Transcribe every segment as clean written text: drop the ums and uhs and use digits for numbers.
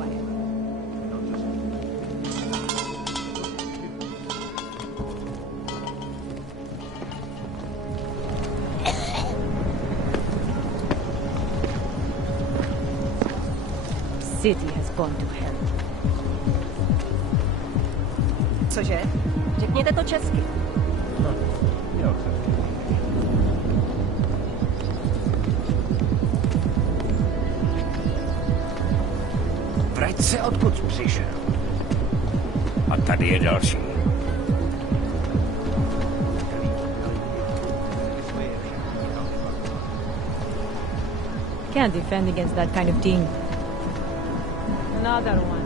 quiet. City has gone to hell. Cože? Řekněte to česky. Vrať se, odkud přišel. A tady je další. Can't defend against that kind of team. Another one.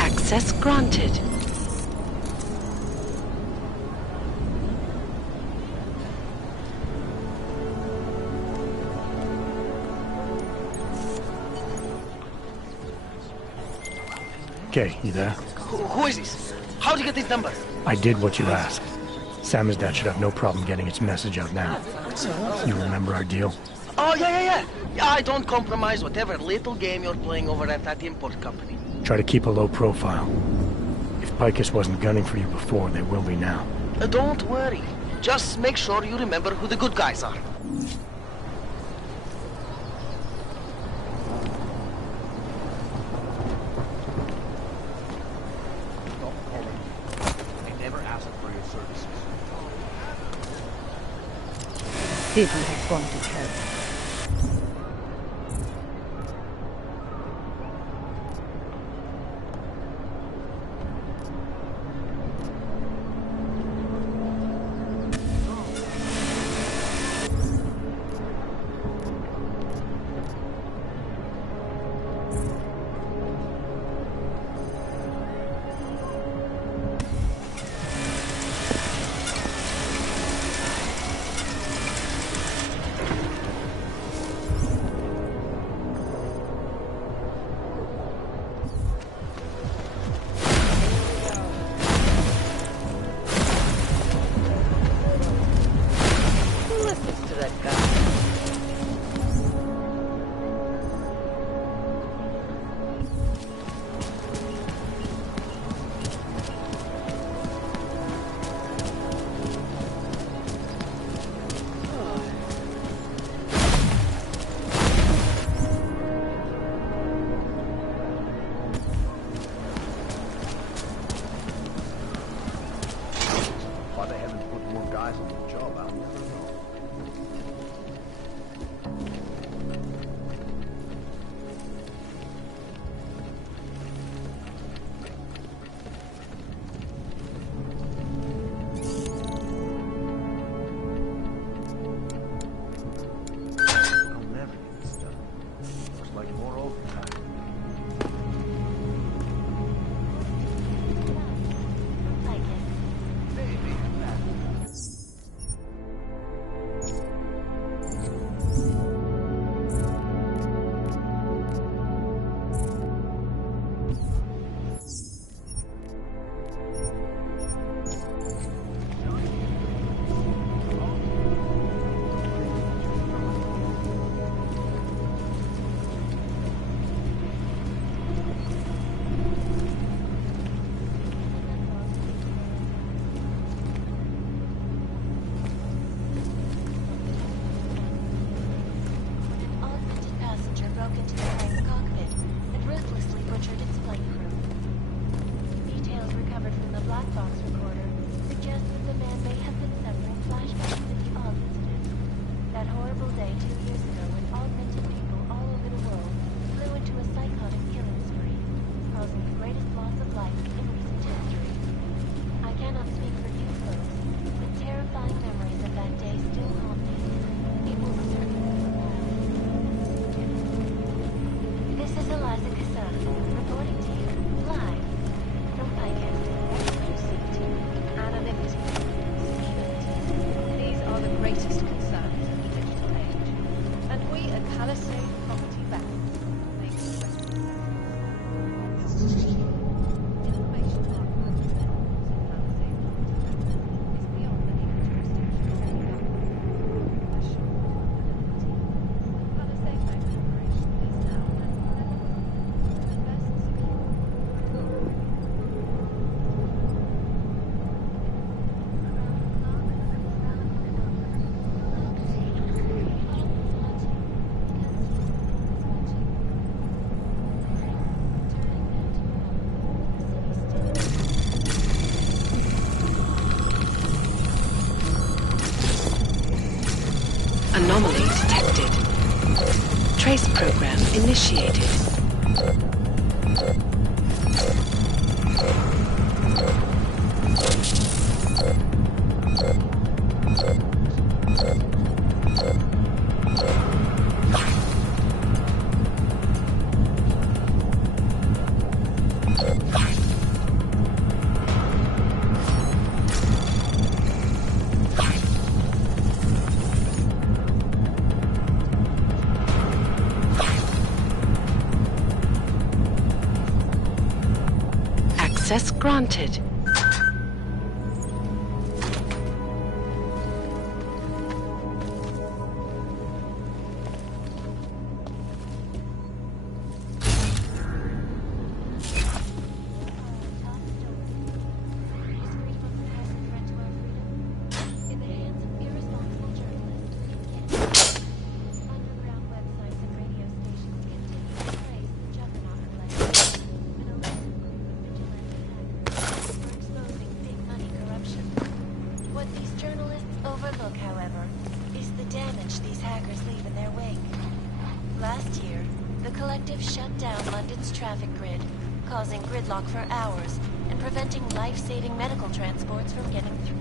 Access granted. Okay, you there? Who is this? How'd you get these numbers? I did what you asked. Samizdat should have no problem getting its message out now. You remember our deal? Oh, yeah. Yeah, I don't compromise whatever little game you're playing over at that import company. Try to keep a low profile. If Picus wasn't gunning for you before, they will be now. Don't worry. Just make sure you remember who the good guys are. City has gone to hell. Anomaly detected. Trace program initiated. Access granted. Overlook, however, is the damage these hackers leave in their wake. Last year, the Collective shut down London's traffic grid, causing gridlock for hours and preventing life-saving medical transports from getting through.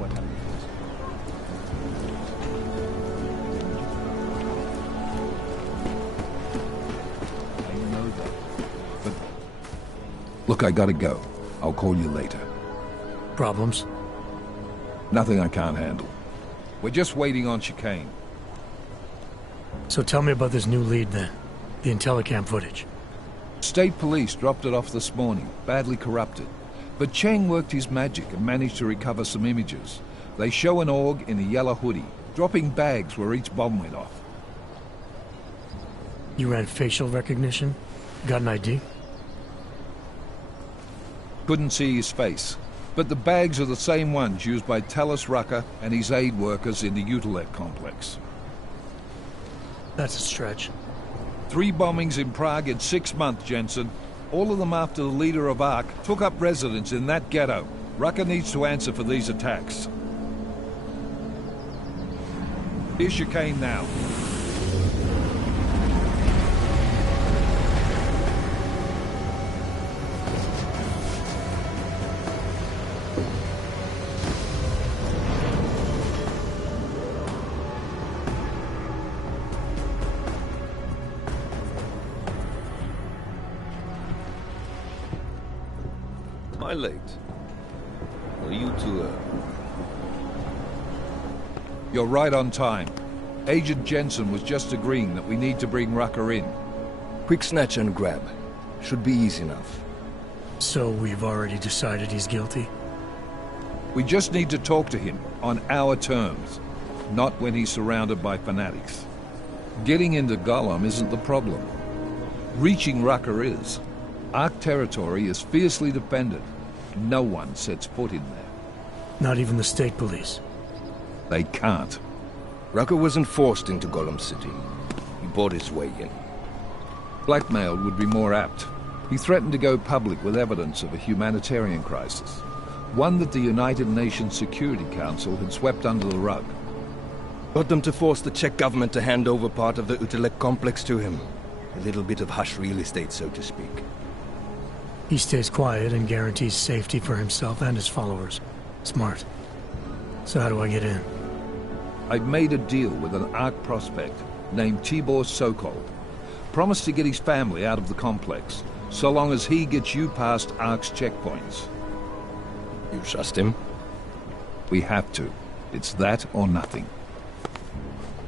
what happens. I know that. But... Look, I gotta go. I'll call you later. Problems? Nothing I can't handle. We're just waiting on chicane. So tell me about this new lead then. The Intellicam footage. State police dropped it off this morning, badly corrupted. But Cheng worked his magic and managed to recover some images. They show an org in a yellow hoodie, dropping bags where each bomb went off. You ran facial recognition? Got an ID? Couldn't see his face. But the bags are the same ones used by Talos Rucker and his aid workers in the Utilec complex. That's a stretch. 3 bombings in Prague in 6 months, Jensen. All of them after the leader of ARC took up residence in that ghetto. Rucker needs to answer for these attacks. Here's chicane now. Am I late? Are you too early? You're right on time. Agent Jensen was just agreeing that we need to bring Rucker in. Quick snatch and grab. Should be easy enough. So we've already decided he's guilty? We just need to talk to him on our terms, not when he's surrounded by fanatics. Getting into Gollum isn't the problem. Reaching Rucker is. ARC territory is fiercely defended. No one sets foot in there. Not even the state police? They can't. Rucker wasn't forced into Gollum City. He bought his way in. Blackmail would be more apt. He threatened to go public with evidence of a humanitarian crisis. One that the United Nations Security Council had swept under the rug. Got them to force the Czech government to hand over part of the Utilec complex to him. A little bit of hush real estate, so to speak. He stays quiet and guarantees safety for himself and his followers. Smart. So how do I get in? I've made a deal with an ARC prospect named Tibor Sokol. Promised to get his family out of the complex, so long as he gets you past ARC's checkpoints. You trust him? We have to. It's that or nothing.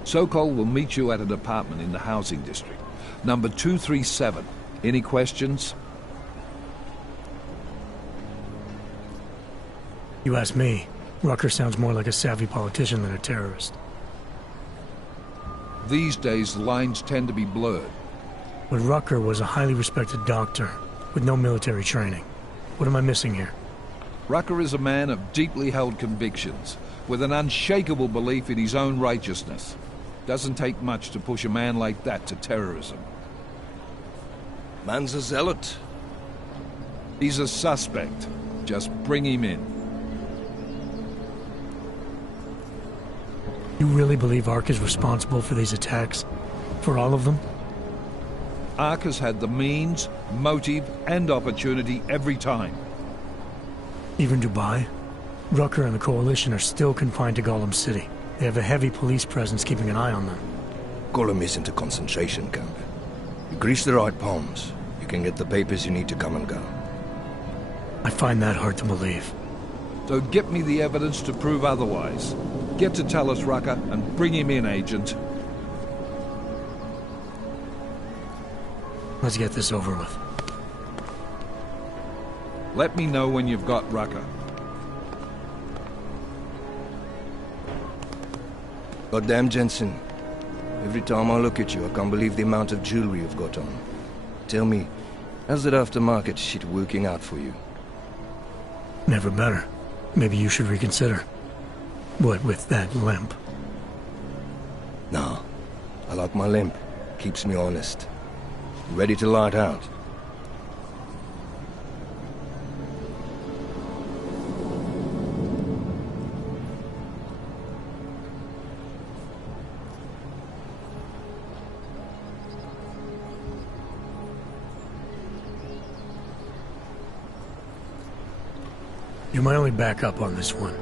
Sokol will meet you at an apartment in the housing district. Number 237. Any questions? You ask me. Rucker sounds more like a savvy politician than a terrorist. These days, the lines tend to be blurred. But Rucker was a highly respected doctor, with no military training. What am I missing here? Rucker is a man of deeply held convictions, with an unshakable belief in his own righteousness. Doesn't take much to push a man like that to terrorism. Man's a zealot. He's a suspect. Just bring him in. You really believe ARC is responsible for these attacks? For all of them? ARC has had the means, motive, and opportunity every time. Even Dubai? Rucker and the Coalition are still confined to Gollum City. They have a heavy police presence keeping an eye on them. Gollum isn't a concentration camp. You grease the right palms, you can get the papers you need to come and go. I find that hard to believe. So get me the evidence to prove otherwise. Get to Talos Rucker and bring him in, Agent. Let's get this over with. Let me know when you've got Rucker. Goddamn, Jensen. Every time I look at you, I can't believe the amount of jewelry you've got on. Tell me, how's that aftermarket shit working out for you? Never better. Maybe you should reconsider. What with that limp? Nah, I like my limp. Keeps me honest. Ready to light out. You're my only backup on this one.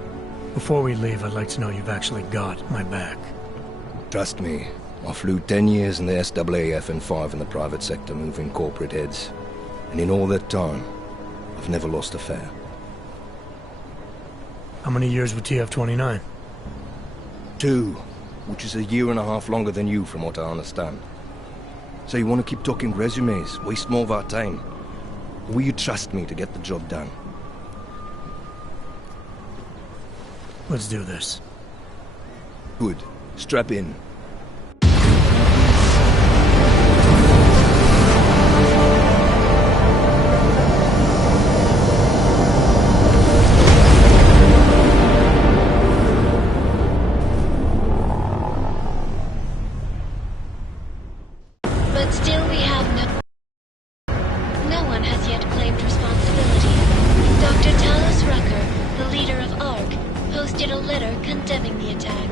Before we leave, I'd like to know you've actually got my back. Trust me, I flew 10 years in the SAAF and 5 in the private sector moving corporate heads. And in all that time, I've never lost a fare. How many years with TF-29? 2, which is a year and a half longer than you from what I understand. So you want to keep talking resumes, waste more of our time? Or will you trust me to get the job done? Let's do this. Good. Strap in. But still we have no one has yet claimed responsibility. Dr. Talos Rucker, the leader of ARC, posted a letter condemning the attack.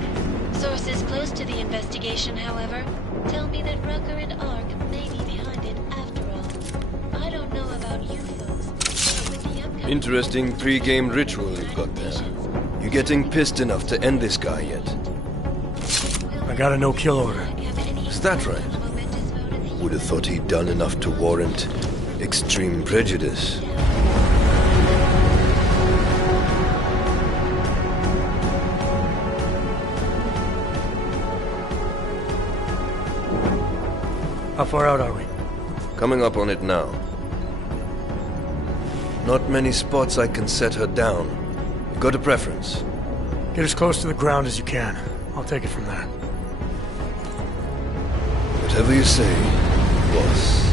Sources close to the investigation, however, tell me that Rucker and ARC may be behind it after all. I don't know about you folks, but with the upcoming... Interesting pre-game ritual you've got there. You getting pissed enough to end this guy yet? I got a no-kill order. Is that right? Would have thought he'd done enough to warrant extreme prejudice. How far out are we? Coming up on it now. Not many spots I can set her down. You got a preference? Get as close to the ground as you can. I'll take it from there. Whatever you say, boss.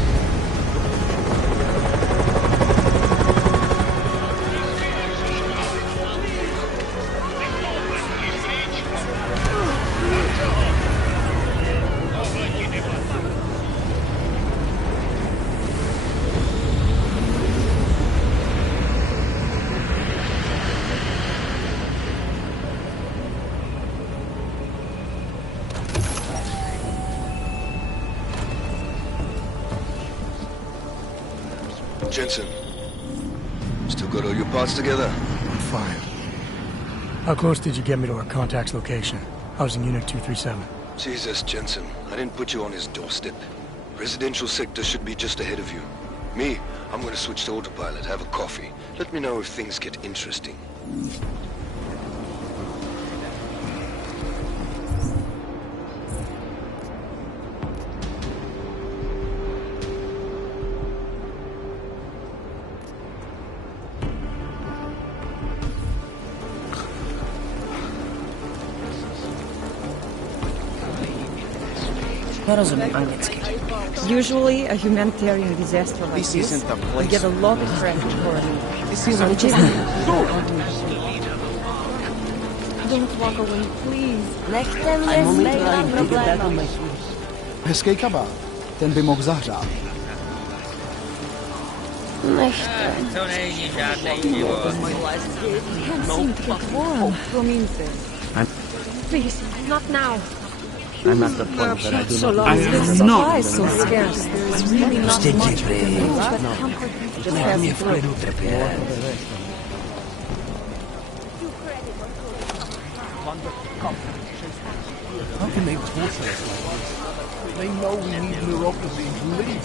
Jensen, still got all your parts together? I'm fine. How close did you get me to our contact's location? I was in Unit 237. Jesus, Jensen, I didn't put you on his doorstep. Residential sector should be just ahead of you. Me, I'm gonna switch to autopilot, have a coffee. Let me know if things get interesting. Usually, a humanitarian disaster like this would get a lot of traffic for it. This is legitimate. Don't walk away, please. I'm only trying to get back on my feet. Hezký kabát. Ten by mohl zahřát. Nechte. To není žádný život. Can't seem to get warm. Promiňte. Please, not now. I'm at the point that I do So not... long. The supply is so scarce. There is really not much we can do, but comfort just has through. How can they torture us like this? They know we need neuropathy to live.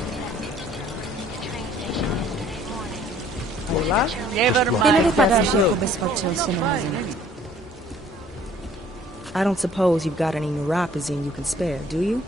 I don't suppose you've got any neuropazine you can spare, do you?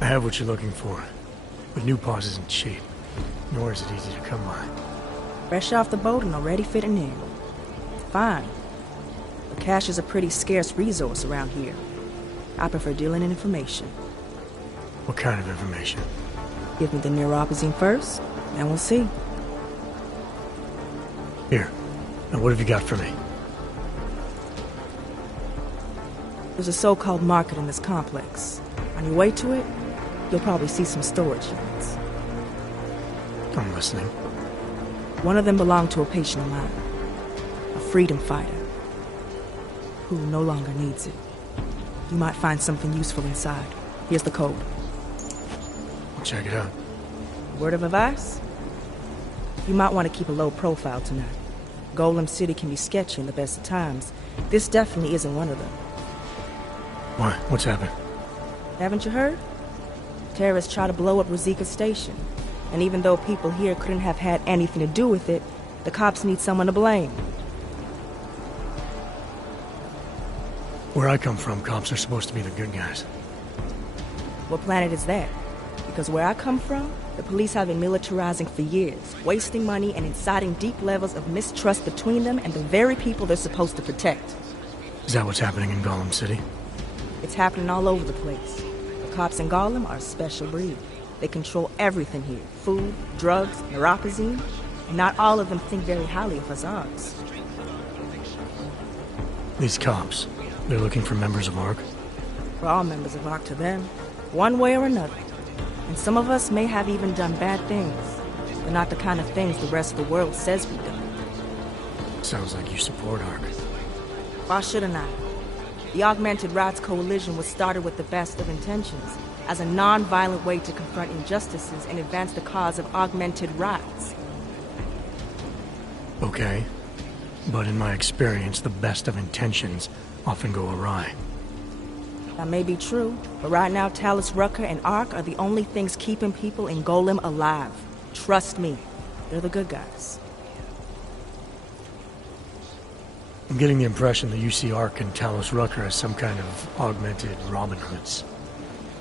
I have what you're looking for, but new pause isn't cheap, nor is it easy to come by. Fresh off the boat and already fitting in. Fine. But cash is a pretty scarce resource around here. I prefer dealing in information. What kind of information? Give me the neuropazine first, and we'll see. Here. Now what have you got for me? There's a so-called market in this complex. On your way to it, you'll probably see some storage units. I'm listening. One of them belonged to a patient of mine. freedom fighter who no longer needs it. You might find something useful inside. Here's the code. I'll check it out. Word of advice? You might want to keep a low profile tonight. Golem City can be sketchy in the best of times. This definitely isn't one of them. Why? What's happened? Haven't you heard? Terrorists try to blow up Rosika Station. And even though people here couldn't have had anything to do with it, the cops need someone to blame. Where I come from, cops are supposed to be the good guys. What planet is that? Because where I come from, the police have been militarizing for years, wasting money and inciting deep levels of mistrust between them and the very people they're supposed to protect. Is that what's happening in Golem City? It's happening all over the place. The cops in Golem are a special breed. They control everything here. Food, drugs, neuropozyne. And not all of them think very highly of us Arks. These cops, they're looking for members of ARC? We're all members of ARC to them, one way or another. And some of us may have even done bad things, but not the kind of things the rest of the world says we've done. Sounds like you support ARC. Why shouldn't I? The Augmented Rights Coalition was started with the best of intentions, as a non-violent way to confront injustices and advance the cause of augmented rights. Okay. But in my experience, the best of intentions often go awry. That may be true, but right now Talus Rucker and ARC are the only things keeping people in Golem alive. Trust me, they're the good guys. I'm getting the impression that you see ARC and Talos Rucker as some kind of augmented Robin Hoods.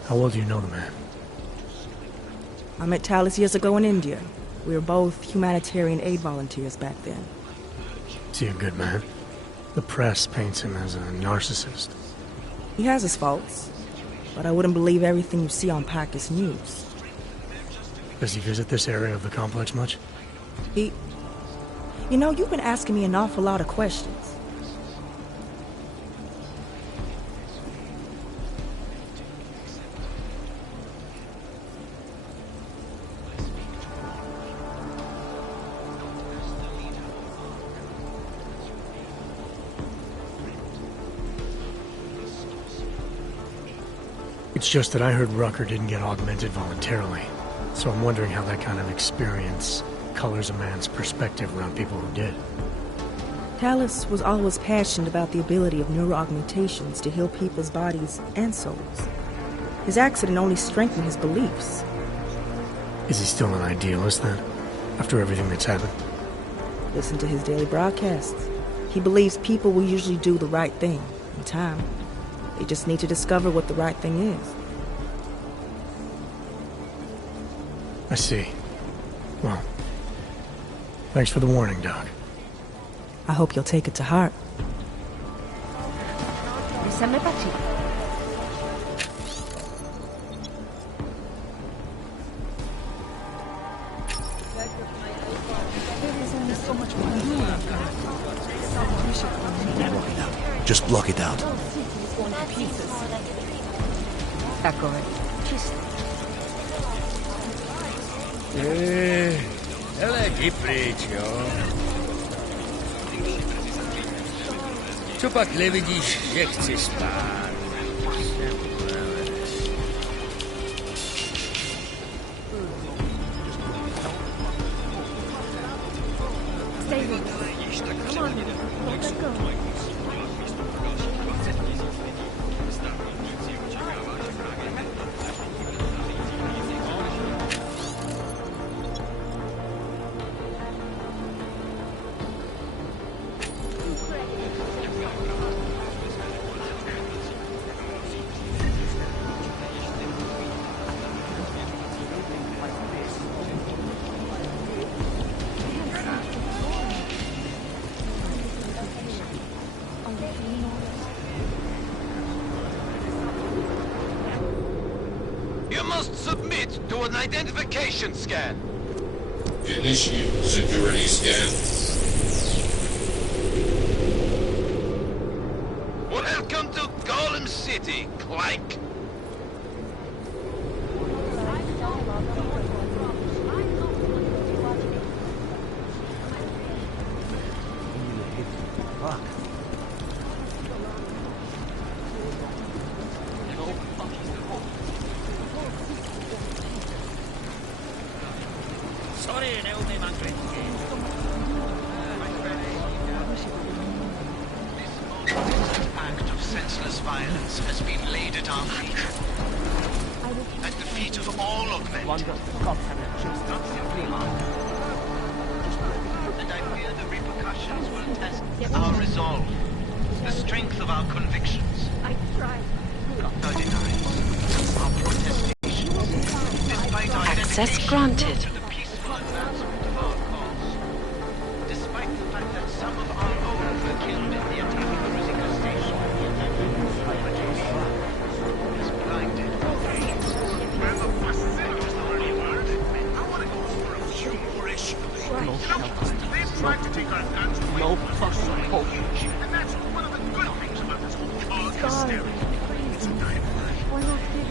How well do you know the man? I met Talus years ago in India. We were both humanitarian aid volunteers back then. Is he a good man? The press paints him as a narcissist. He has his faults, but I wouldn't believe everything you see on Pacus News. Does he visit this area of the complex much? You know, you've been asking me an awful lot of questions. It's just that I heard Rucker didn't get augmented voluntarily, so I'm wondering how that kind of experience colors a man's perspective around people who did. Talus was always passionate about the ability of neuroaugmentations to heal people's bodies and souls. His accident only strengthened his beliefs. Is he still an idealist then, after everything that's happened? Listen to his daily broadcasts. He believes people will usually do the right thing in time. They just need to discover what the right thing is. I see. Well, thanks for the warning, Doc. I hope you'll take it to heart. Just block it out. Ledi pryč, jo. Co pak nevidíš, že chci spát? Stay with us. Come on, let's go. You must submit to an identification scan. Initiate security scan. Welcome to Golem City, Clank. fuck? Sorry, Naomi Manfred. Act of senseless violence has been laid at our feet. At the feet of all augmented. Not simply armed. And I fear the repercussions will test our resolve, the strength of our convictions. Our denials, our protestations, despite our Access dedication granted. to the peaceful advancement of our cause. Despite the fact that some of our own were killed in the attack at the Rosica station. Is blinded. Tried to take our guns away. No fucking hope. And that's one of the good things about this whole cog hysteria. It's a dialogue.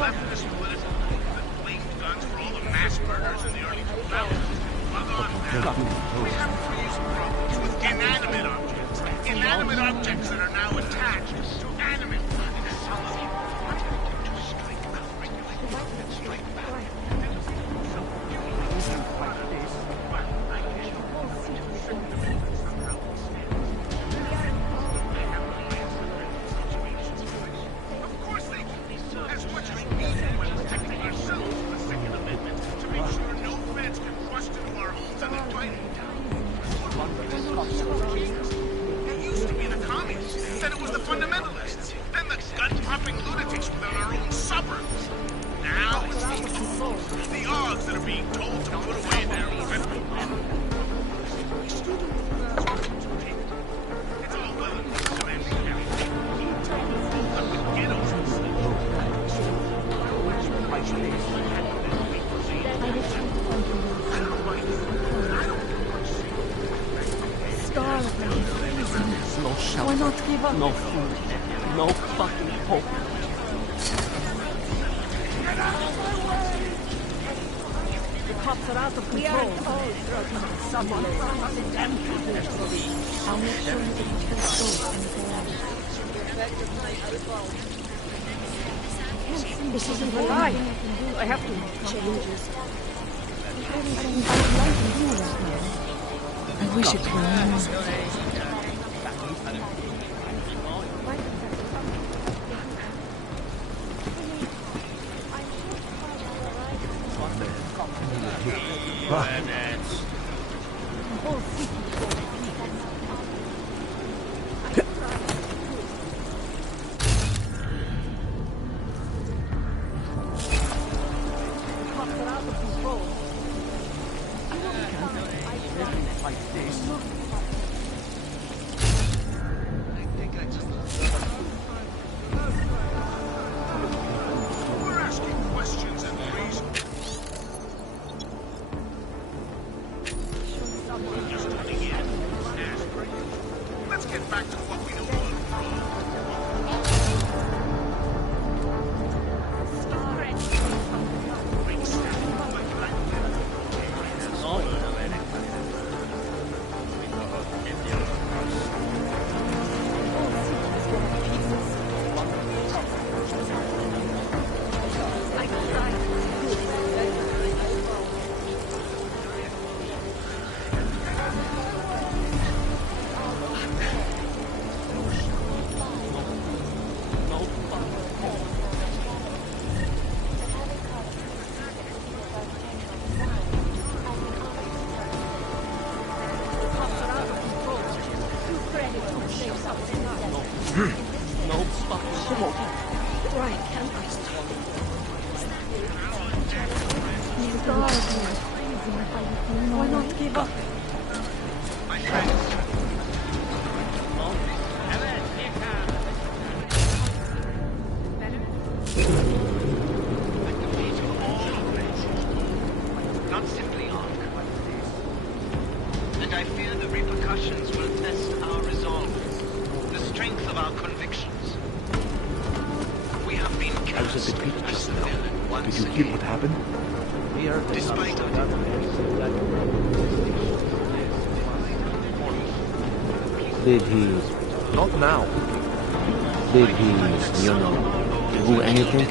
Leftist political that blamed guns for all the mass murders in the early 2000s. Bug on now. We have these problems with inanimate objects. Inanimate objects that are now attached to animate. Some of you are tempted to strike out, regulate, and strike back. It used to be the communists, then it was the fundamentalists, then the gun-popping lunatics within our own suburbs. Now it's the odds that are being told to put away their weapons. It's all well and good demanding everything. But the ghettos and no shelter. Why not give up? No food. No fucking hope. The cops are out of control. Someone I'll make sure you get to the store and this isn't right. I have to change this. I wish it were more. Why not give up? my friends. Not simply arc. And I fear the repercussions will test our resolve, the strength of our convictions. We have been cast I was at the beach as just the now. villain once Did you hear again. what happened? Despite our Did he? Not now. Did he, do anything?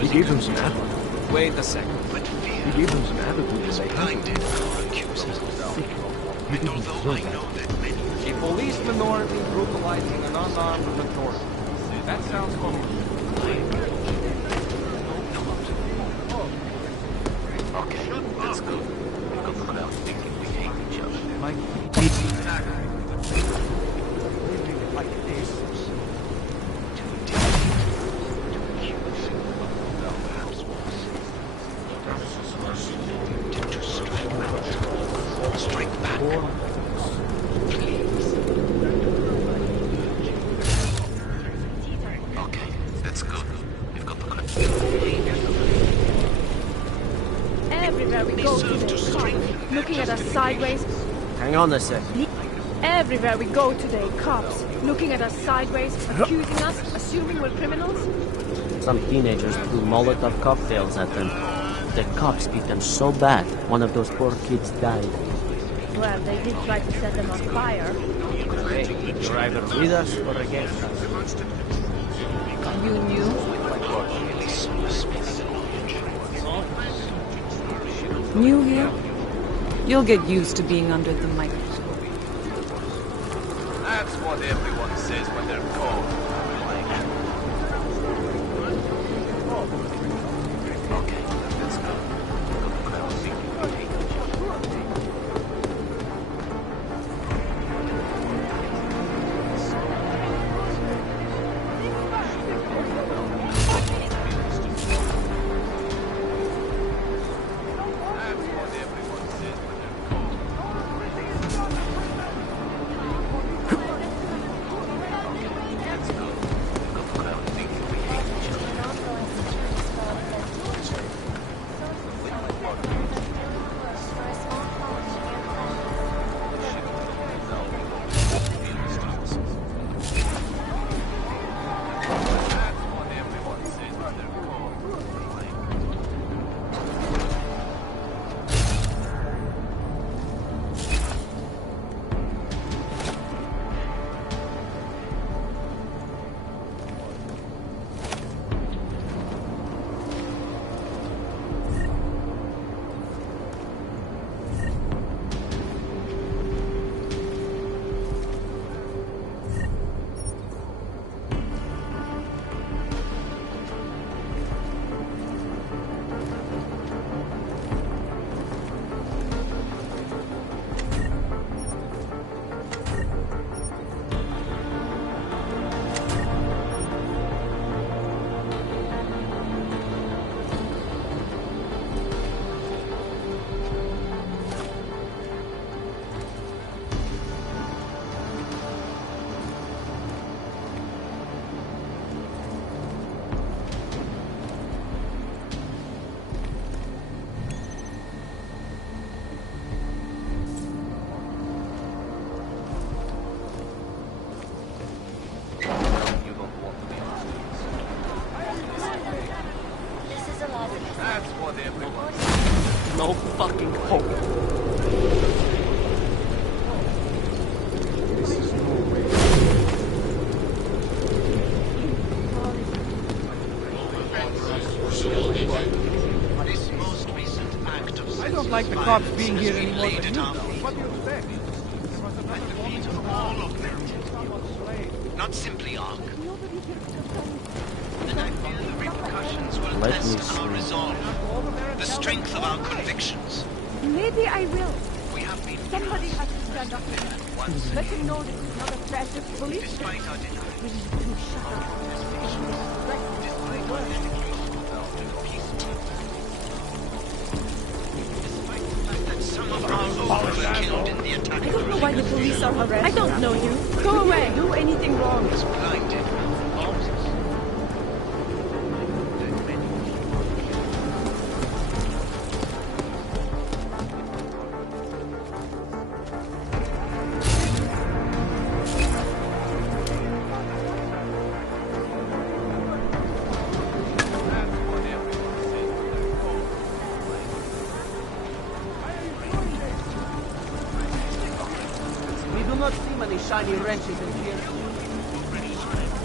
He gave them some attitude. Wait a second. He gave them some attitude and they blinded our accusers. And although I know that many... A police minority brutalizing an unarmed majority. That sounds familiar. Okay, that's good. We've got the crowd thinking we hate each other. Mike, like this. Strike back. Please. Okay, that's good. We've got the crowd. Everywhere we go today, looking at us sideways. Hang on a sec. Everywhere we go today, cops looking at us sideways, accusing us, assuming we're criminals. Some teenagers threw Molotov cocktails at them. The cops beat them so bad, one of those poor kids died. Well, they did try to set them on fire. Hey, you're either with us or against us. You knew? New here? You'll get used to being under the microscope. that's what everyone says when they're called. No fucking hope. This most recent act of I don't like the cops being here anymore than you do. What do you expect? all of them. Not simply Ark. And I fear the repercussions will test our resolve, the strength of our convictions. Maybe I will. We have been Somebody has to stand up for him. Let him know this is not a threat of police. Despite our denial. We need to shut up. Despite our dedication to peace. Despite the fact that some of our own were killed in the attack. I don't know why the police are arresting. I don't know you. Go away. Do anything wrong. Was blinded. We do do not see many shiny wrenches in here.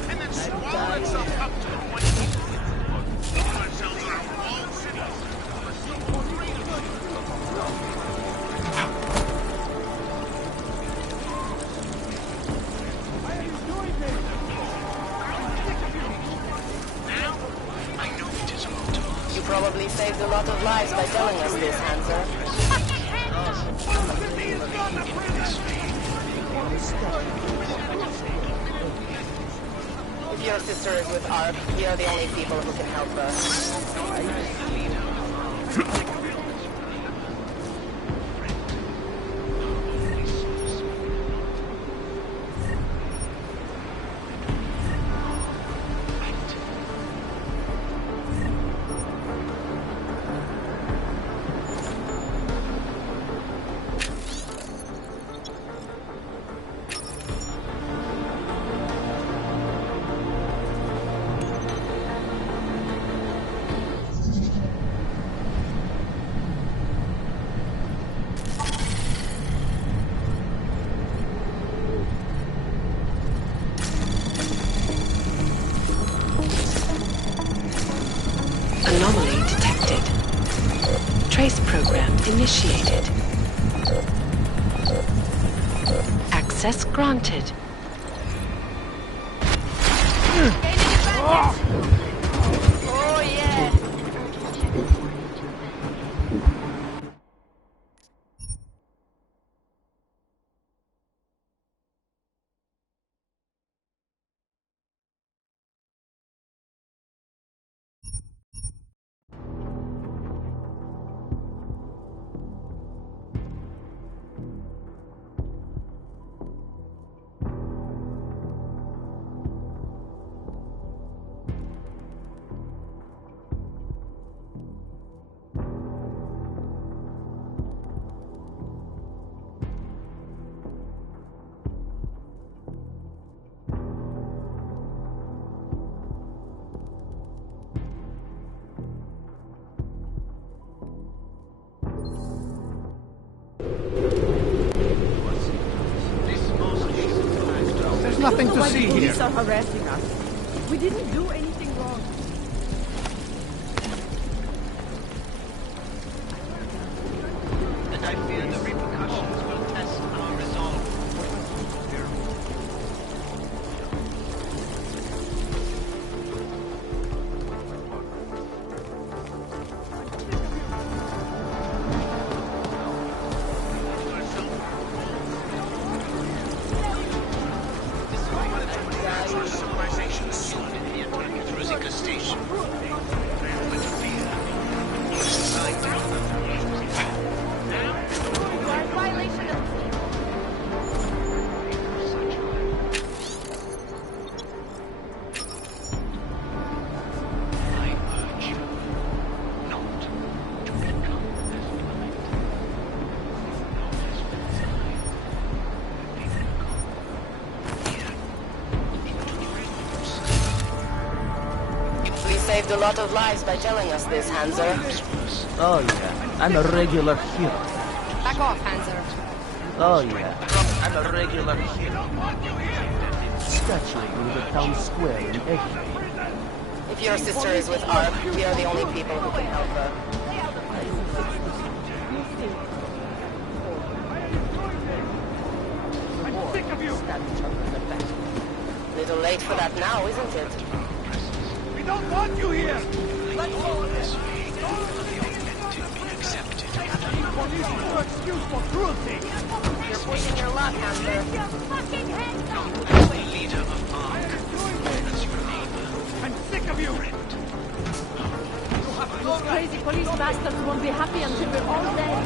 And then swallow itself up to the point we ourselves are walled cities. Now, I know it is up to us. You probably saved a lot of lives by telling us this, Hanser. If your sister is with Ark, we are the only people who can help her. Anomaly detected. Trace program initiated. Access granted. Oh yeah! There's nothing to see here. Police are harassing us. We didn't do anything wrong. And I fear the repercussions will test our resolve. Civilization assumed in the attack at Rosika Station. But fear is Saved a lot of lives by telling us this, Hanser. Oh yeah, I'm a regular hero. Back off, Hanser. Oh yeah, I'm a regular hero. Statue in the town square in Edgewood. If your sister is with Ark, we are the only people who can help her. I'm sick of you! Little late for that now, isn't it? We don't want you here! Let's go! Police no excuse for cruelty! You're pushing your luck, Hanser. As the leader of Ark, as your neighbor, I'm sick of you! Those crazy police bastards won't be happy until we're all dead.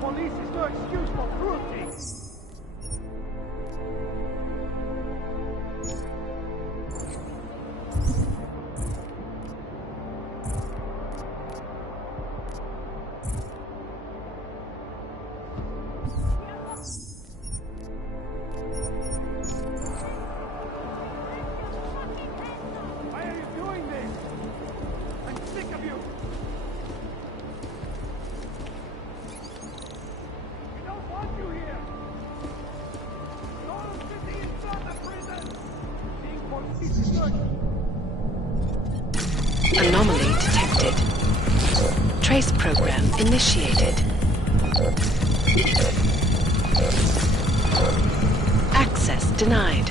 Police is no excuse for cruelty! Anomaly detected. Trace program initiated. Access denied.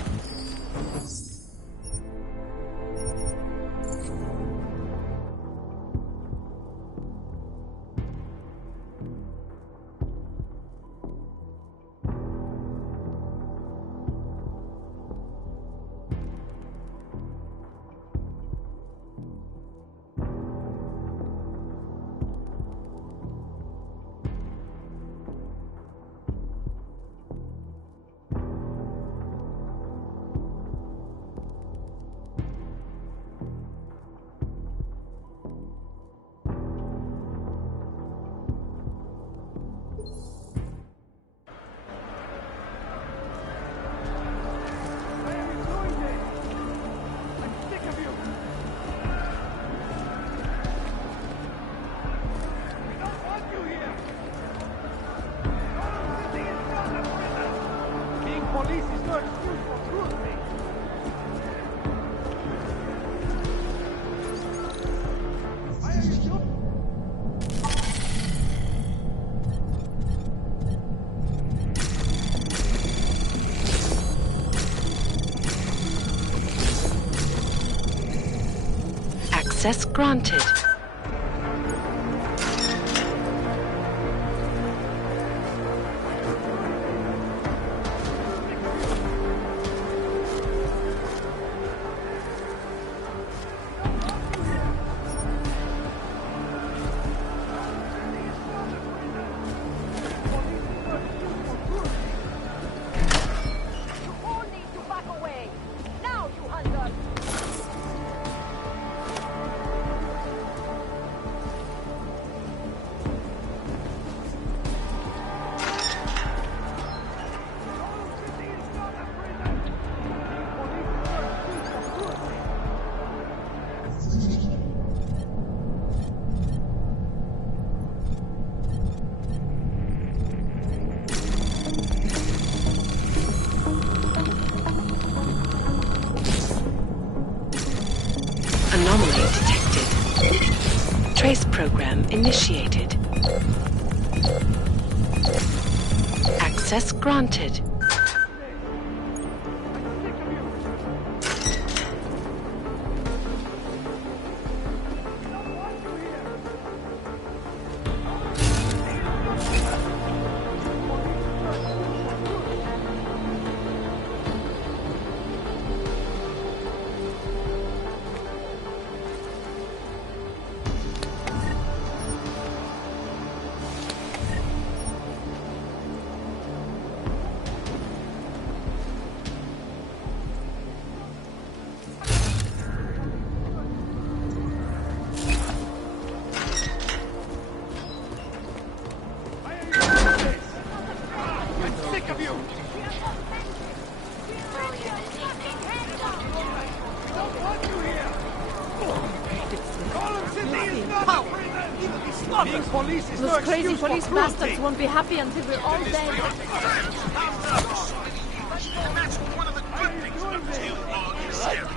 Access granted. Anomaly detected. Trace program initiated. Access granted. Those crazy police bastards won't be happy until we're all dead. And that's one of the good things about this new log series.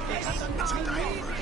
It's a diary.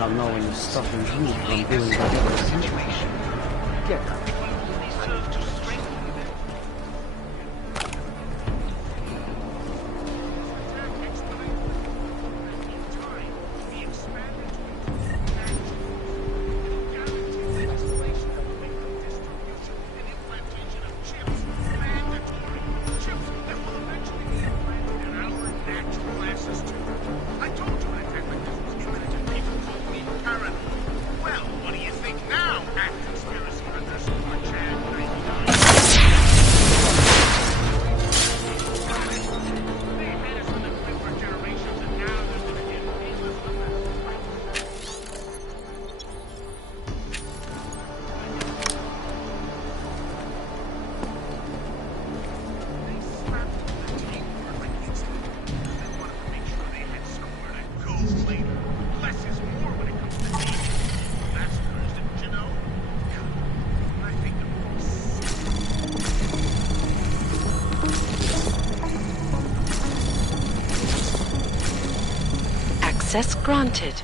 I'll know when you're stopping you from doing whatever situation. Get out. Access granted.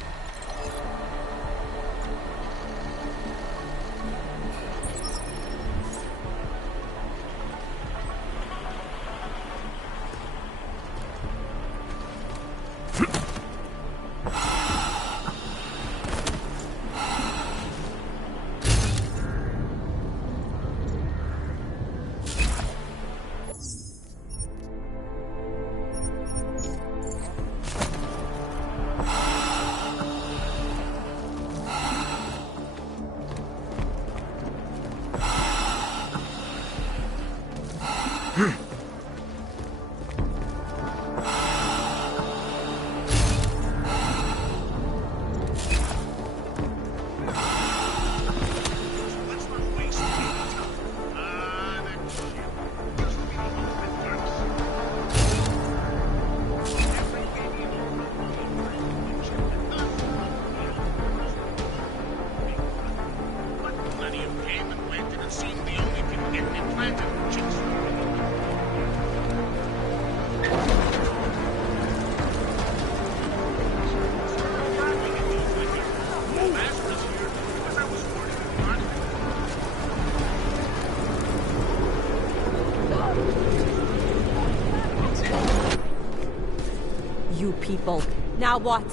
People. Now what?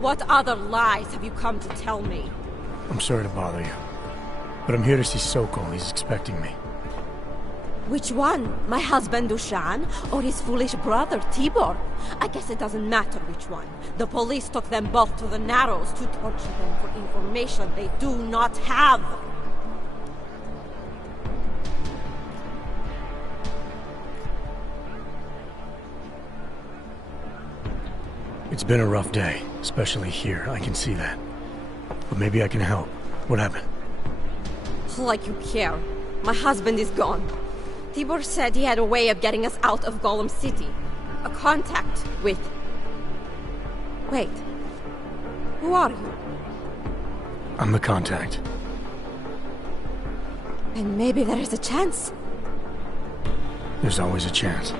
What other lies have you come to tell me? I'm sorry to bother you, but I'm here to see Sokol. He's expecting me. Which one? My husband Dushan or his foolish brother Tibor? I guess it doesn't matter which one. The police took them both to the Narrows to torture them for information they do not have. It's been a rough day, especially here. I can see that. But maybe I can help. What happened? Like you care. My husband is gone. Tibor said he had a way of getting us out of Golem City. A contact with... Wait. Who are you? I'm the contact. And maybe there is a chance. There's always a chance.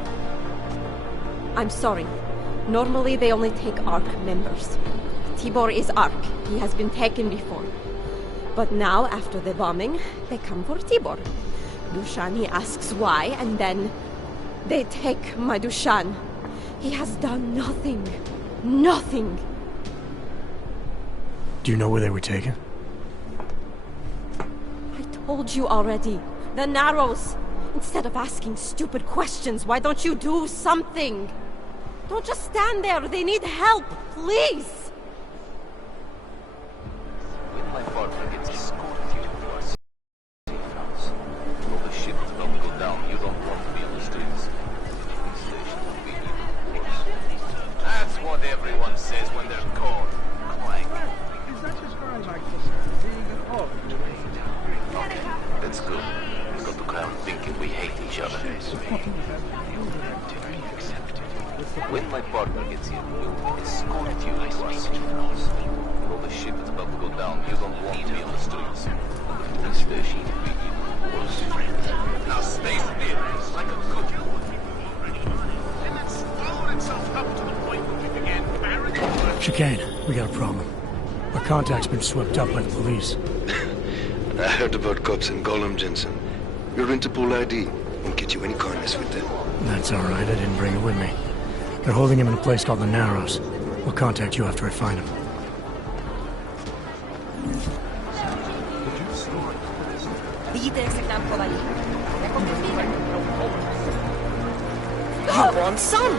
I'm sorry. Normally they only take ARC members. Tibor is ARC. He has been taken before. But now, after the bombing, they come for Tibor. Dushan, he asks why, and then they take my Dushan. He has done nothing. Nothing. Do you know where they were taken? I told you already. The Narrows. Instead of asking stupid questions, why don't you do something? Don't just stand there. They need help. Please. When my partner gets escorted you to our safe house, all the shit is about to go down. You don't want to be on the streets. The police station will be even worse. That's what everyone says when they're caught. Clank. Is that just what I like to say? Being an orc. Okay, that's good. We've got to go around thinking we hate each other. When my partner gets here, we'll escort you to our safe house. All the shit that's about to go down, you don't want to be on the streets. The police station will be even worse. Now stay still. It's like a good And it swallowed itself up to the point where we began barricading. Chicane, we got a problem. Our contact's been swept up by the police. I heard about cops in Gollum, Jensen. Your Interpol ID won't get you any kindness with them. That's all right. I didn't bring it with me. They're holding him in a place called the Narrows. We'll contact you after I find him. Come on, son!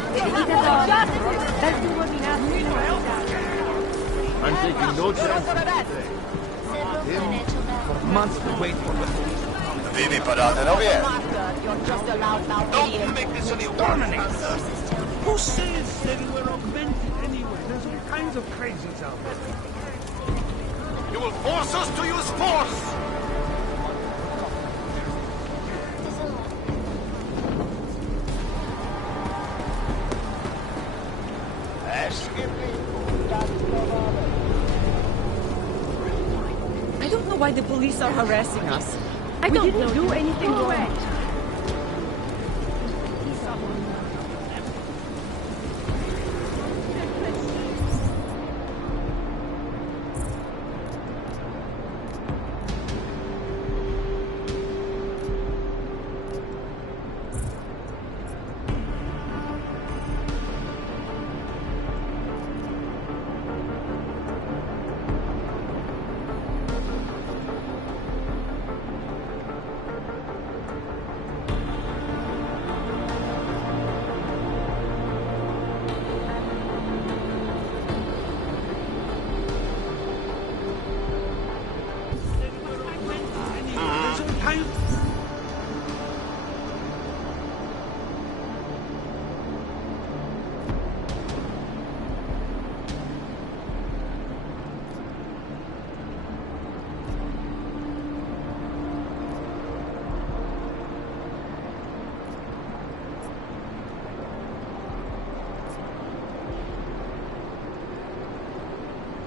I'm taking no chances. For months to wait for the police. Vivi parate novie. Don't make this any worse. Who says that we were augmented anyway? There's all kinds of crazies out there. You will force us to use force. I don't know why the police are harassing us. I don't do anything wrong.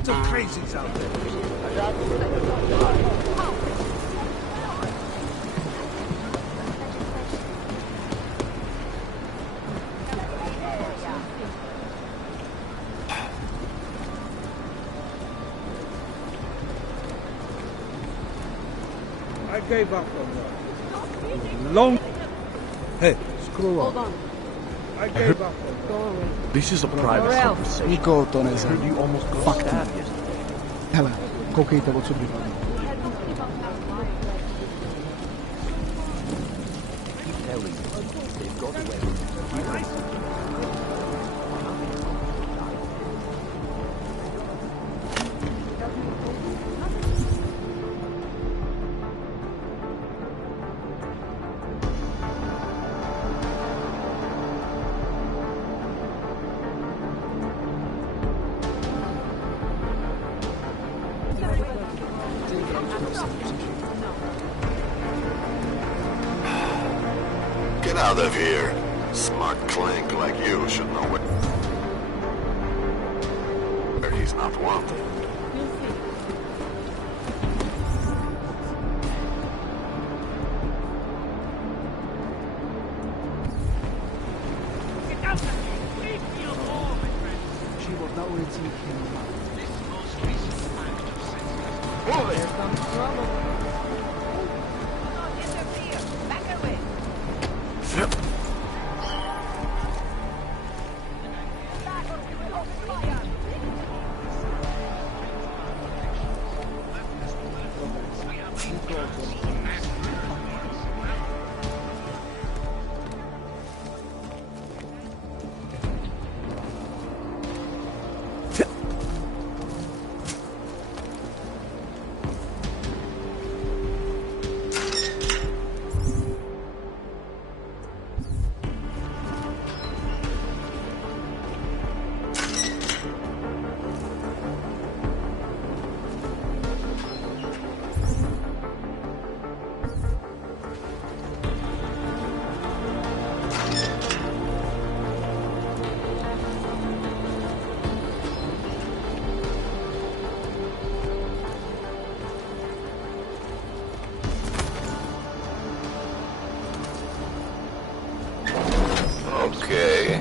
Some crazies out there. I gave up on that. Long. Hey, screw up. Hold on. I gave up on that. Go away. This is a private Or else. conversation. Nikoho to nezajímá. You almost got Fakt. stabbed yesterday. Hele, koukejte, o co vypadá. They've got away with it. Get out of here. Smart clank like you should know where he's not wanted. She was not waiting him. Move it! Okay.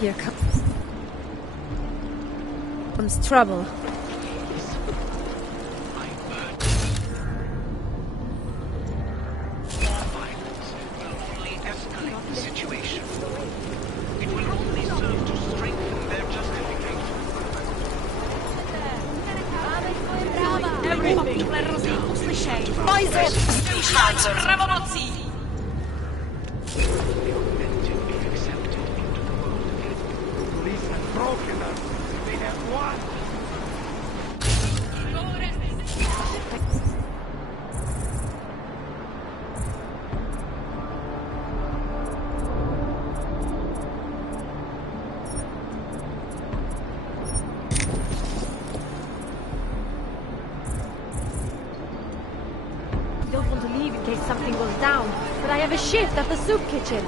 Here comes. Comes trouble. Something goes down, but I have a shift at the soup kitchen.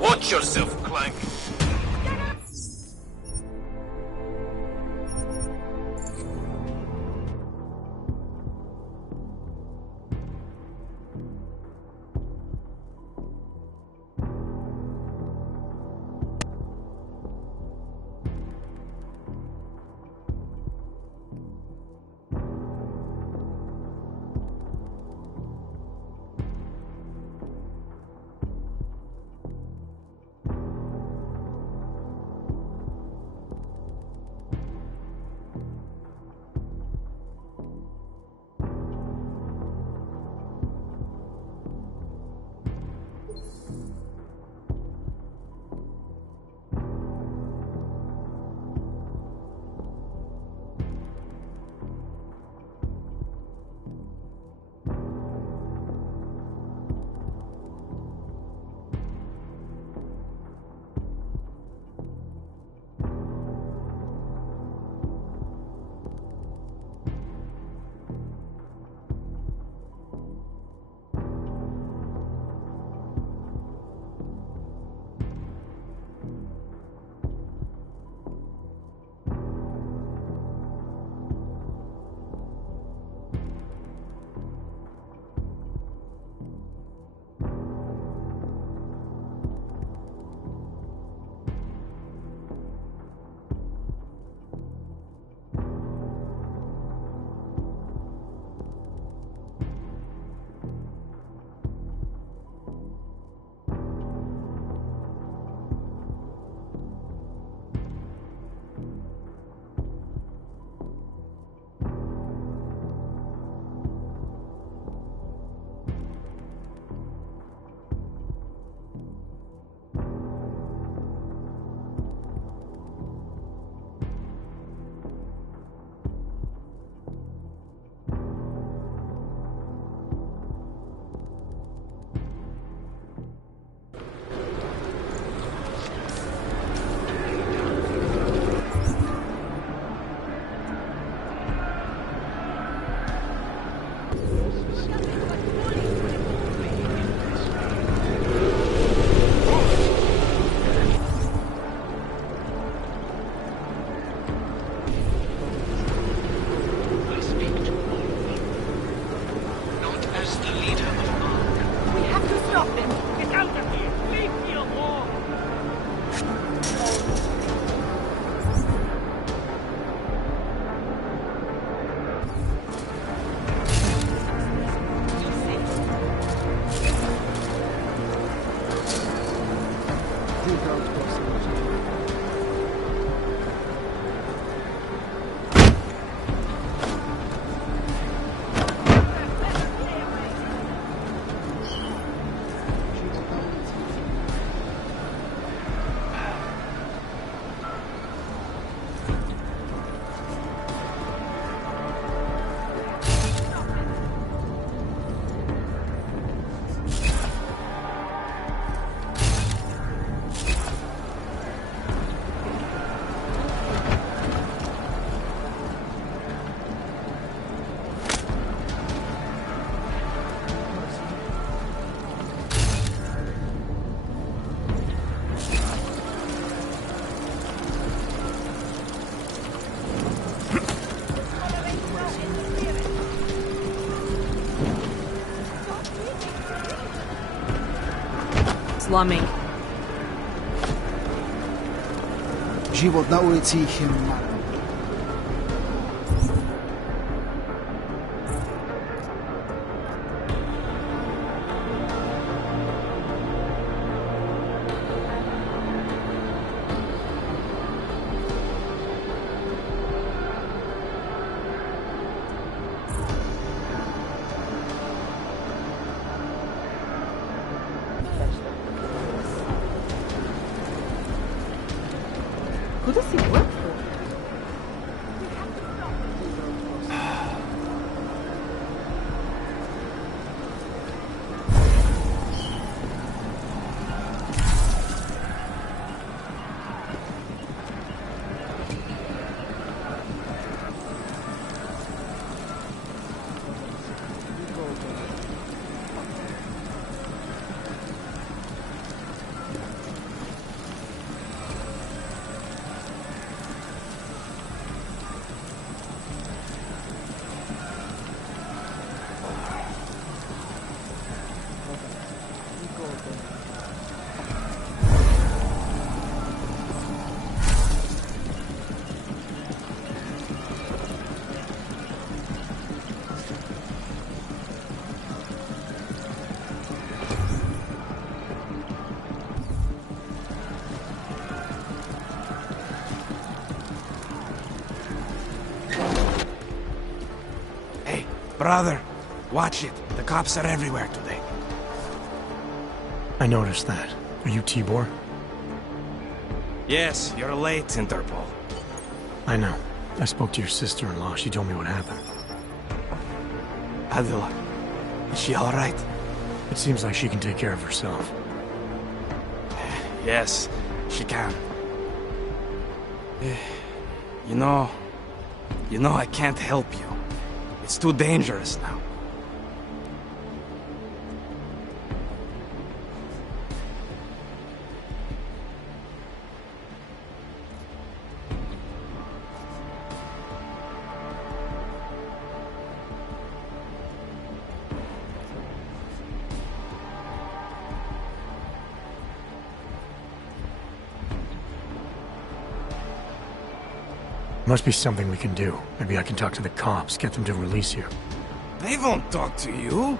Watch yourself, Clank. slumming. Život na ulicích je marný. Who does he work for? Brother, watch it. The cops are everywhere today. I noticed that. Are you Tibor? Yes, you're late, Interpol. I know. I spoke to your sister-in-law. She told me what happened. Adela, is she all right? It seems like she can take care of herself. Yes, she can. You know, I can't help you. It's too dangerous now. Must be something we can do. Maybe I can talk to the cops, get them to release you. They won't talk to you.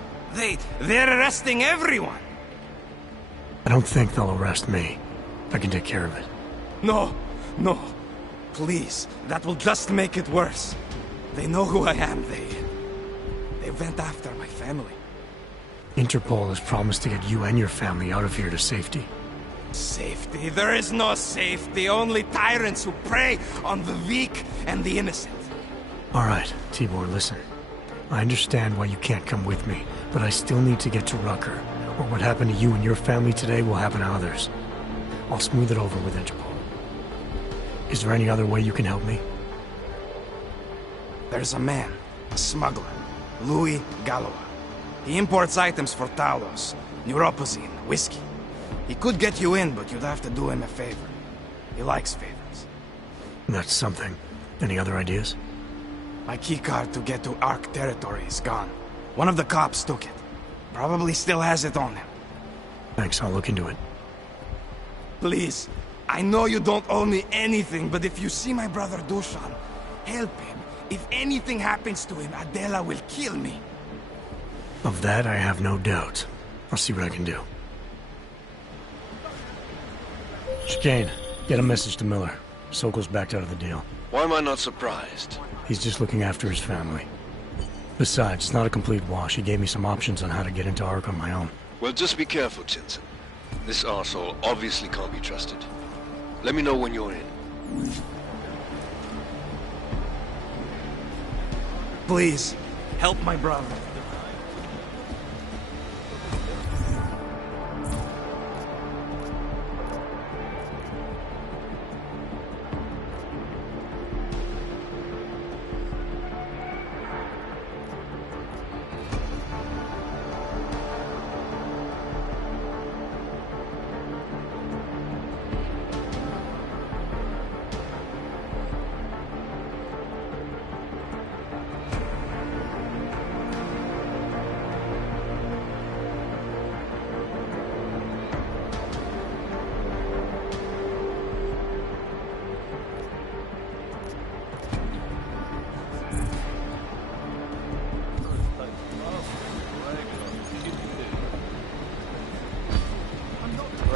They're arresting everyone. I don't think they'll arrest me. I can take care of it. No. Please, that will just make it worse. They know who I am. They went after my family. Interpol has promised to get you and your family out of here to safety. Safety? There is no safety. Only tyrants who prey on the weak and the innocent. All right, Tibor, listen. I understand why you can't come with me, but I still need to get to Rucker, or what happened to you and your family today will happen to others. I'll smooth it over with Interpol. Is there any other way you can help me? There's a man, a smuggler, Louis Galois. He imports items for Talos, neuropozyne, whiskey. He could get you in, but you'd have to do him a favor. He likes favors. That's something. Any other ideas? My keycard to get to Ark territory is gone. One of the cops took it. Probably still has it on him. Thanks, I'll look into it. Please, I know you don't owe me anything, but if you see my brother Dushan, help him. If anything happens to him, Adela will kill me. Of that, I have no doubt. I'll see what I can do. Chicane, get a message to Miller. Sokol's backed out of the deal. Why am I not surprised? He's just looking after his family. Besides, it's not a complete wash. He gave me some options on how to get into Ark on my own. Well, just be careful, Jensen. This arsehole obviously can't be trusted. Let me know when you're in. Please, help my brother.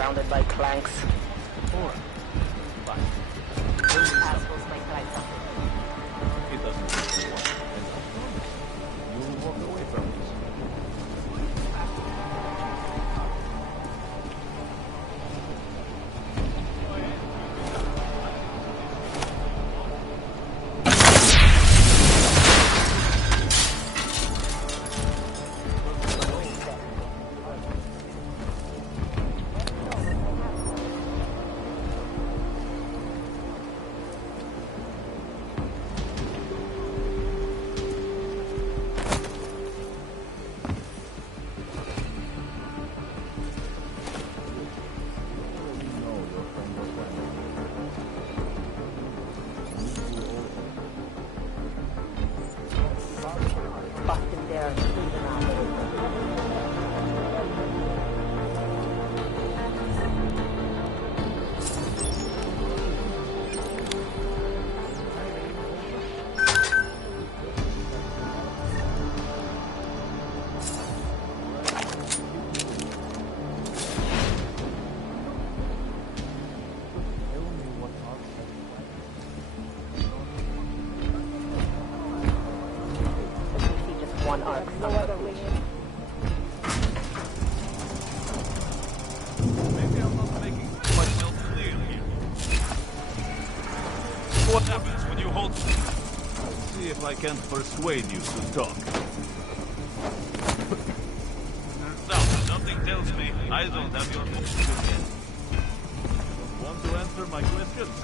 surrounded by clanks. Alright. Fine. Assholes might try something. It doesn't take one. And I promise, you'll walk away from this. Busting there, cleaning out. One arc. No other way. Maybe I'm not making myself clear here. What happens when you hold... Let's see if I can persuade you to talk. Something tells me I don't have your opinion. Want to answer my questions?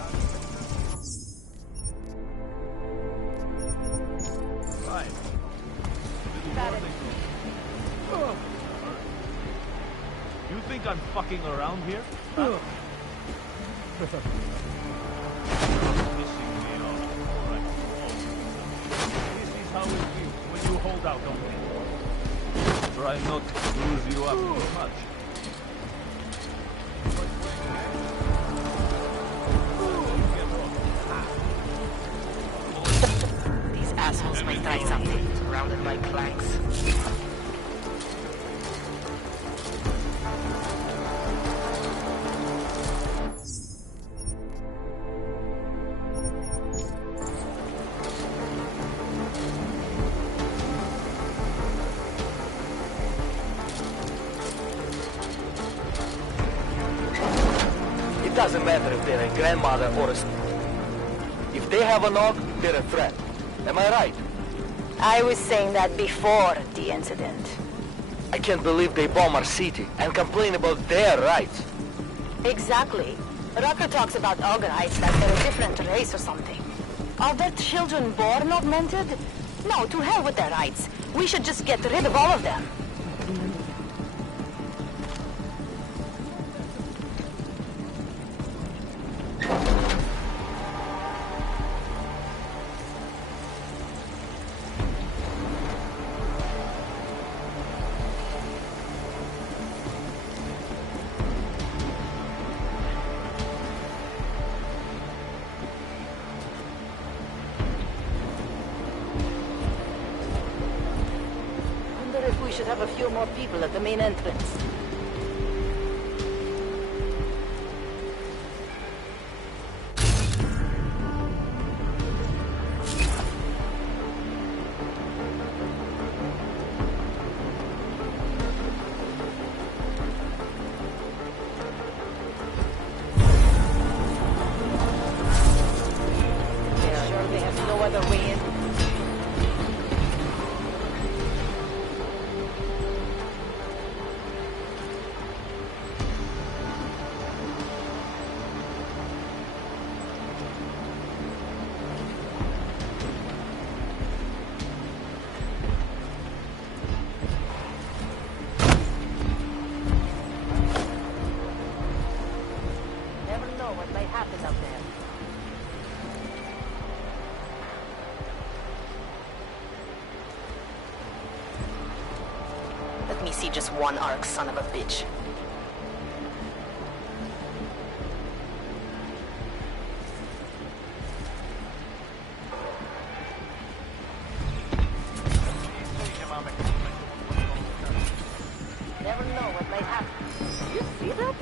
Fine. You think I'm fucking around here? Huh? Pissing me off. Right. This is how it feels when you hold out on me. Try not to bruise you up too much. These assholes might try something. Surrounded by clanks. It doesn't matter if they're a grandmother or a... If they have a knock, they're a threat. Am I right? I was saying that before the incident. I can't believe they bomb our city and complain about their rights. Exactly. Rucker talks about Ogreites like they're a different race or something. Are their children born augmented? No, to hell with their rights. We should just get rid of all of them. We should have a few more people at the main entrance. Sure they have no other way in. What may happen up there. Let me see just one arc, son of a bitch. Never know what may happen. You see that?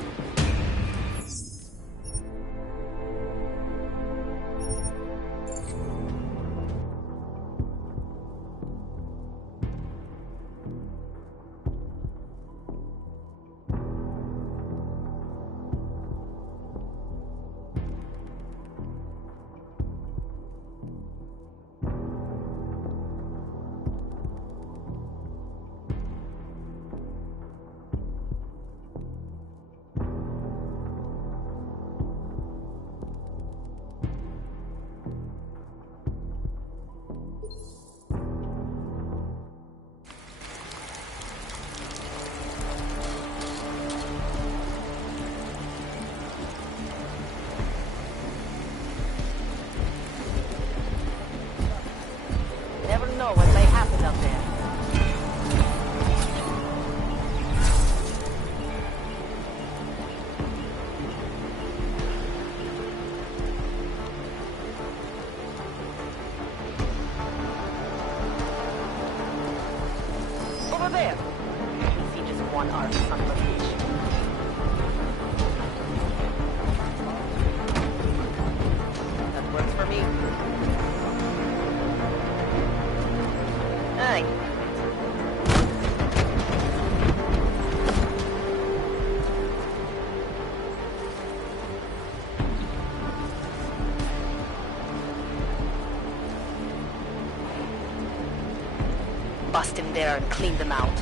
bust in there and clean them out.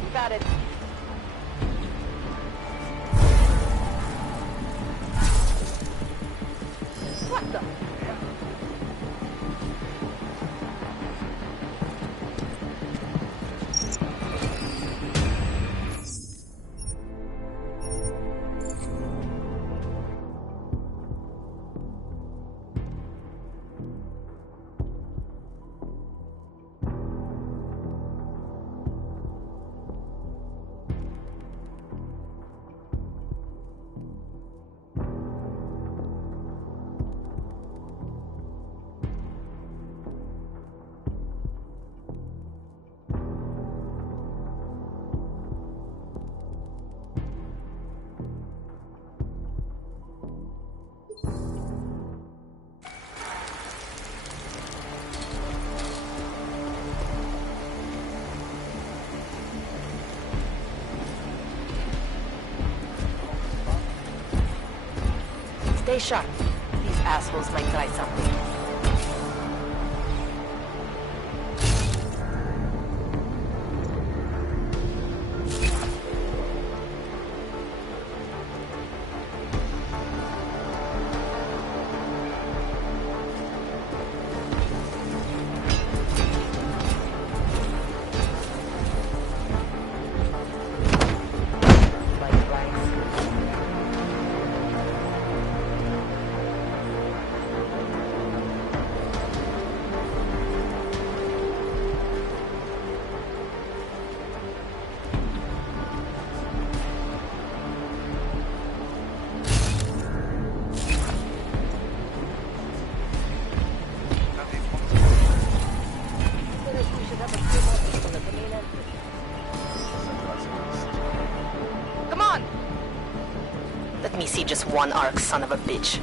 You got it. What the? Stay sharp. These assholes might try something. Come on! Let me see just one arc, son of a bitch.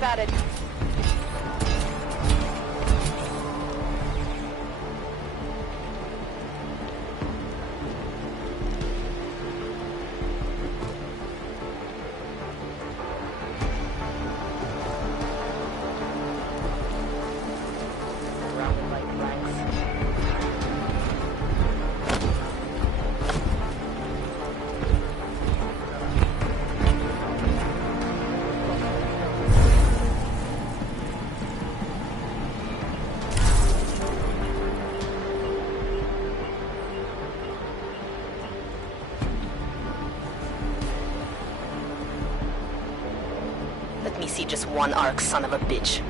Got it. Let me see just one arc, son of a bitch.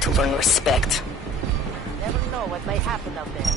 To learn respect. Never know what may happen up there.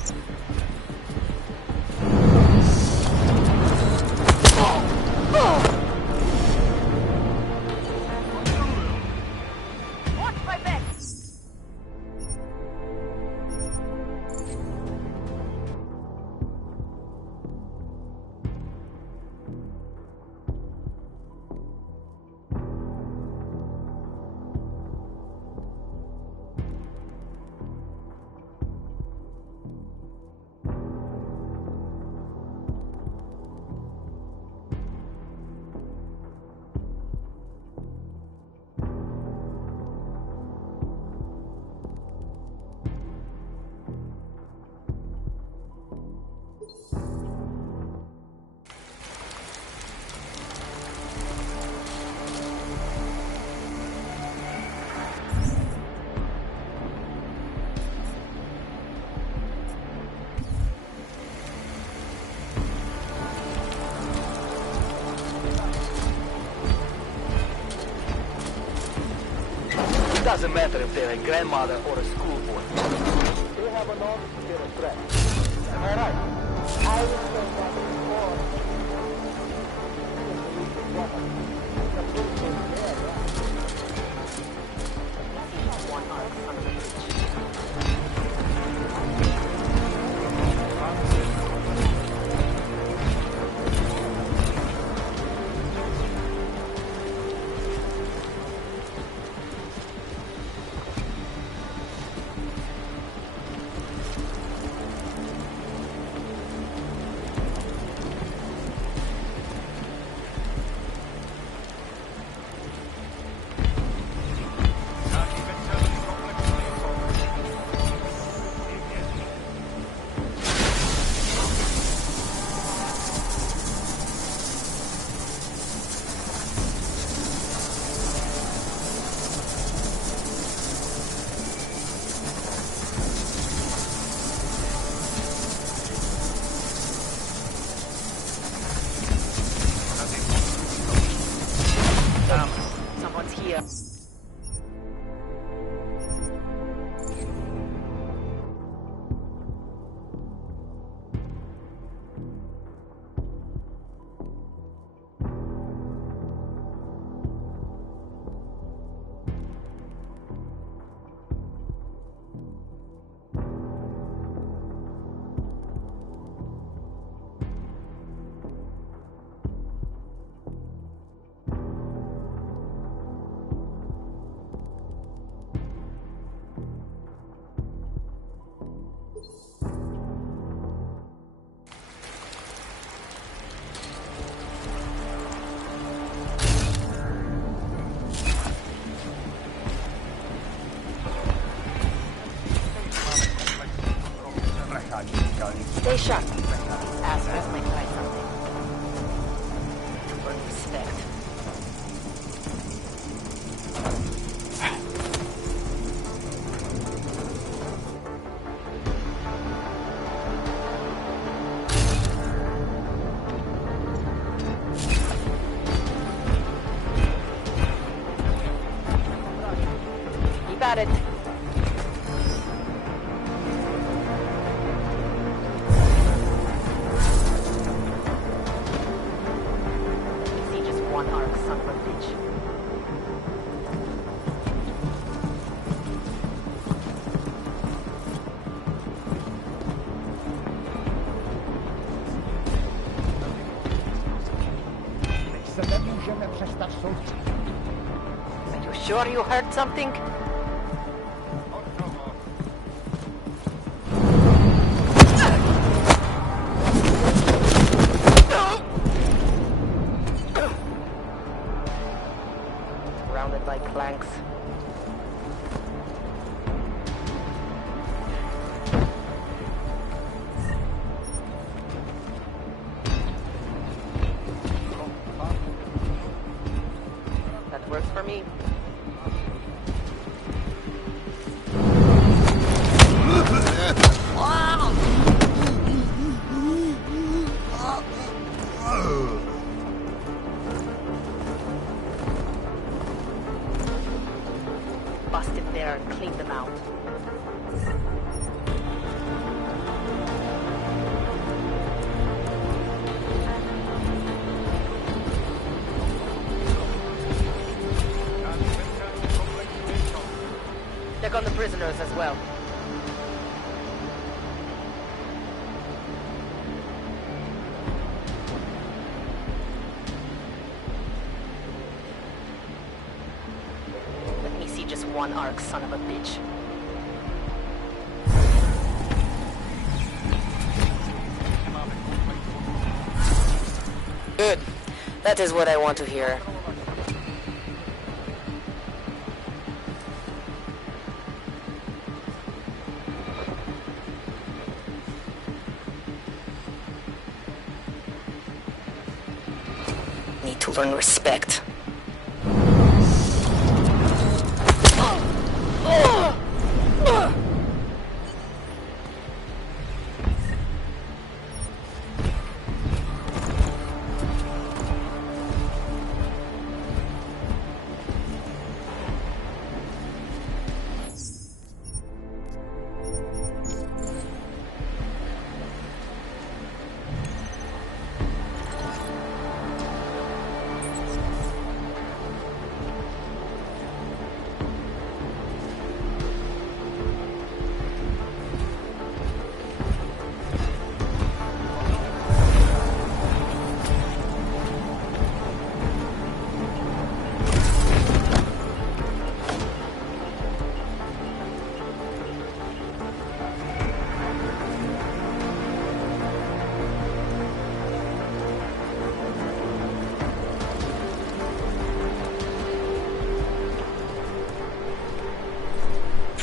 doesn't matter if they're a grandmother or a schoolboy. If they have a knock, they're a threat. Am I right? I would say that before. One arc from the bridge. Someone's here. Stay sharp. These assholes might try something. To earn respect. Keep at it. One arc, son of a bitch. Are you sure you heard something? Surrounded by planks. That works for me. Bust in there and clean them out. Check on the prisoners as well. Let me see just one arc, son of a bitch. Good. That is what I want to hear. Need to learn respect.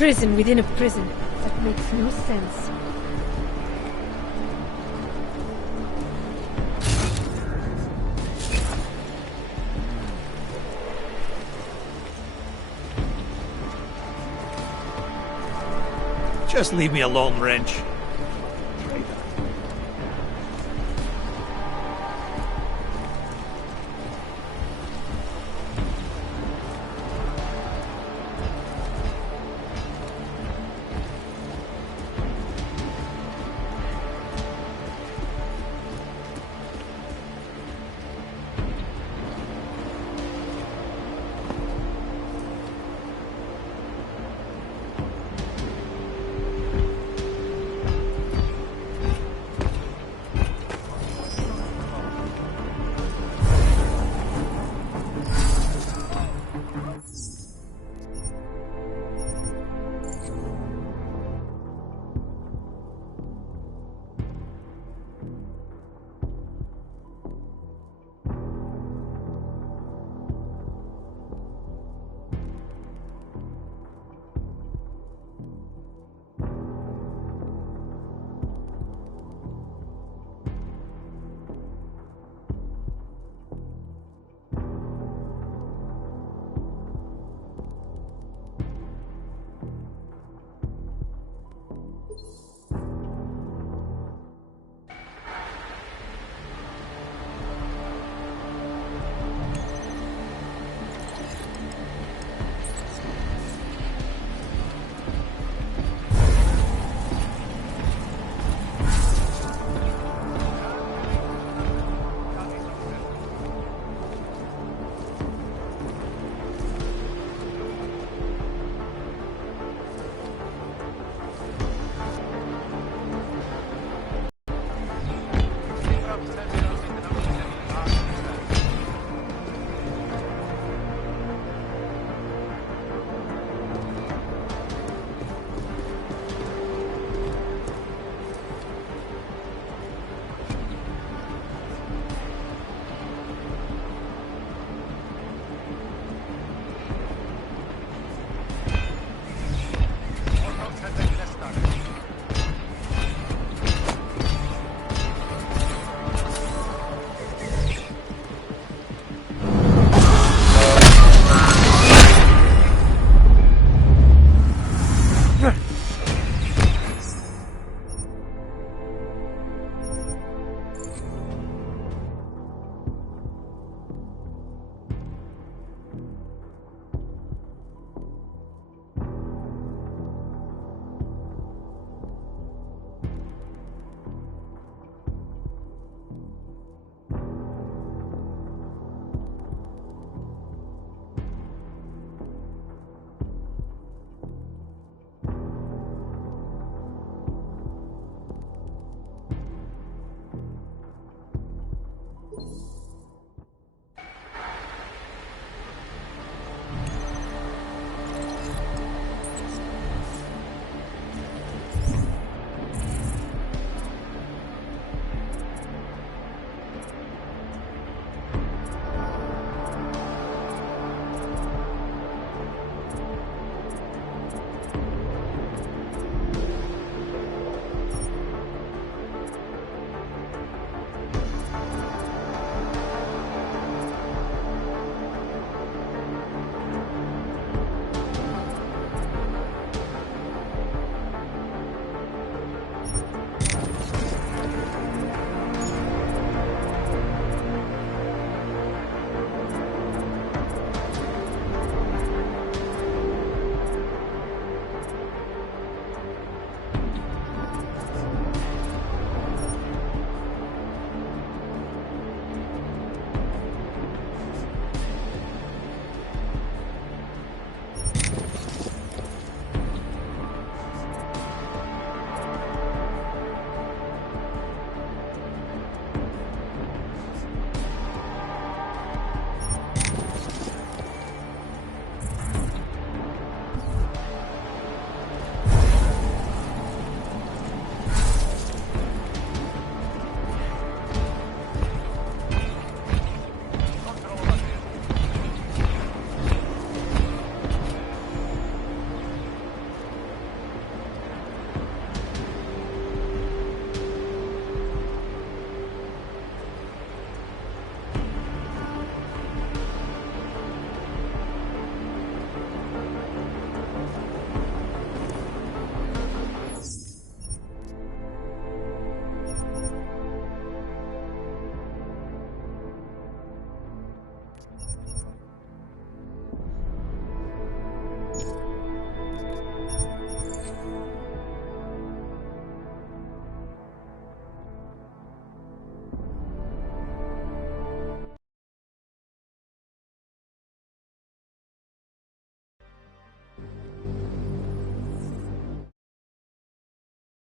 prison within a prison. That makes no sense. Just leave me alone, Wrench.